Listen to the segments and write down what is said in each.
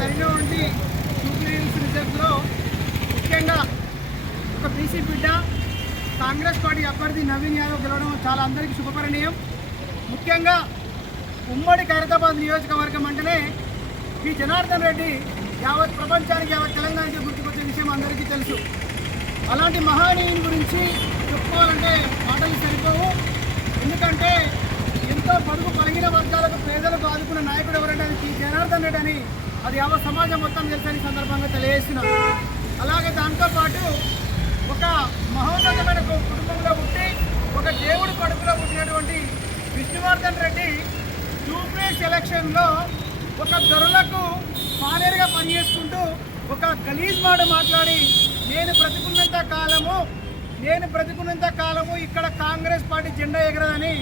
జరిగినటువంటి Jubilee hills రిజల్ట్స్లో ముఖ్యంగా ఒక బీసీ బిడ్డ కాంగ్రెస్ పార్టీ అభ్యర్థి నవీన్ యాదవ్ గెలవడం చాలా అందరికీ శుభపరిణీయం. ముఖ్యంగా ఉమ్మడి ఖైరతాబాద్ నియోజకవర్గం అంటేనే పి జనార్దన్ రెడ్డి యావత్ ప్రపంచానికి యావత్ తెలంగాణకి గుర్తుకొచ్చే విషయం అందరికీ తెలుసు. అలాంటి మహానీయుని గురించి చెప్పుకోవాలంటే మాటలు సరిపోవు. ఎందుకంటే ఎంతో బడుగు పలిగిన వర్గాలకు పేదలకు ఆదుకున్న నాయకుడు ఎవరంటే అది పి జనార్దన్ రెడ్డి అని అది యావత్ సమాజం మొత్తం తెలుసని సందర్భంగా తెలియజేస్తున్నాం. అలాగే దాంతోపాటు ఒక మహోన్నతమైన కుటుంబంలో పుట్టి ఒక దేవుడి కడుపులో పుట్టినటువంటి విష్ణువర్ధన్ రెడ్డి జూబ్లీ ఎలక్షన్లో ఒక దొరలకు పాలేరుగా పనిచేసుకుంటూ ఒక గలీజ్ మాట మాట్లాడి నేను బ్రతికున్నంత కాలము ఇక్కడ కాంగ్రెస్ పార్టీ జెండా ఎగరదని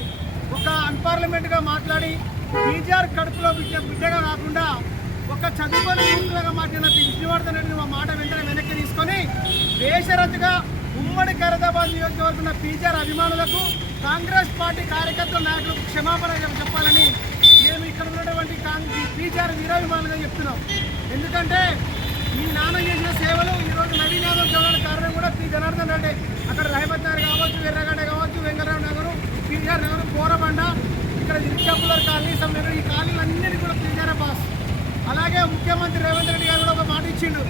ఒక అన్పార్లమెంట్గా మాట్లాడి బీజార్ కడుపులో బిడ్డగా కాకుండా ఒక చదువుకొని పూర్తిగా మాట్లాడిన విష్ణువర్ధన్ రెడ్డి మా మాట వెంటనే వెనక్కి తీసుకొని బేషరతుగా ఉమ్మడి ఖైరతాబాద్ నియోజకవర్గం పీజార్ అభిమానులకు కాంగ్రెస్ పార్టీ కార్యకర్తల నాయకులకు క్షమాపణ చెప్పాలని మేము ఇక్కడ ఉన్నటువంటి పీజార్ వీరాభిమానులుగా చెప్తున్నాం. ఎందుకంటే మీ నాన్న చేసిన సేవలు ఈరోజు నవీన్ యాదవ్ గెలవడానికి కారణం కూడా పి జనార్దన్ రెడ్డి. అక్కడ రహమత్ నగర్ కావచ్చు, ఎర్రగడ్డ కావచ్చు, వెంకటరావు నగర్, పీజార్ నగర్, కోరబండ, ఇక్కడ ఇరికాపులర్ కాలనీ, నగర్, ఈ కాలనీలన్నిటి కూడా పీజారే బాస్. అలాగే ముఖ్యమంత్రి రేవంత్ రెడ్డి గారు కూడా ఒక మాట ఇచ్చిండు,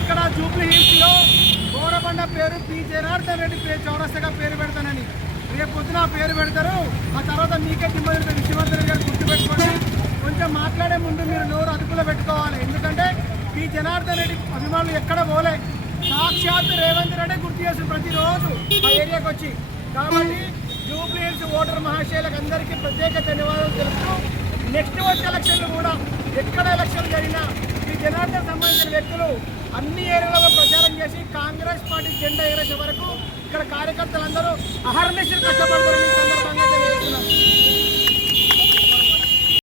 ఇక్కడ జూబ్లీ హిల్స్లో కోరబండ పేరు పి జనార్దన్ రెడ్డి చౌరస్తగా పేరు పెడతానని. రేపు పొద్దున పేరు పెడతారు, ఆ తర్వాత మీకే దిమ్మది విష్ణువర్ధన్ రెడ్డి గారు గుర్తుపెట్టుకోండి. కొంచెం మాట్లాడే ముందు మీరు నోరు అదుపులో పెట్టుకోవాలి. ఎందుకంటే పి జనార్దన్ రెడ్డి అభిమానులు ఎక్కడ పోలే, సాక్షాత్ రేవంత్ రెడ్డి గుర్తు చేస్తారు ప్రతిరోజు ఆ ఏరియాకి వచ్చి. కాబట్టి జూబ్లీ హిల్స్ ఓటర్ మహాశయులకు అందరికీ ప్రత్యేక ధన్యవాదాలు తెలుపుతూ నెక్స్ట్ వచ్చే ఎలక్షన్లు కూడా ఎక్కడ ఎలక్షన్ జరిగినా ఈ జనార్దన్ సంబంధించిన వ్యక్తులు అన్ని ఏరియాలలో ప్రచారం చేసి కాంగ్రెస్ పార్టీ జెండా ఎగరేసే వరకు ఇక్కడ కార్యకర్తలందరూ అహర్నిశలు కష్టపడతారని సందర్భంగా తెలియజేస్తున్నాం.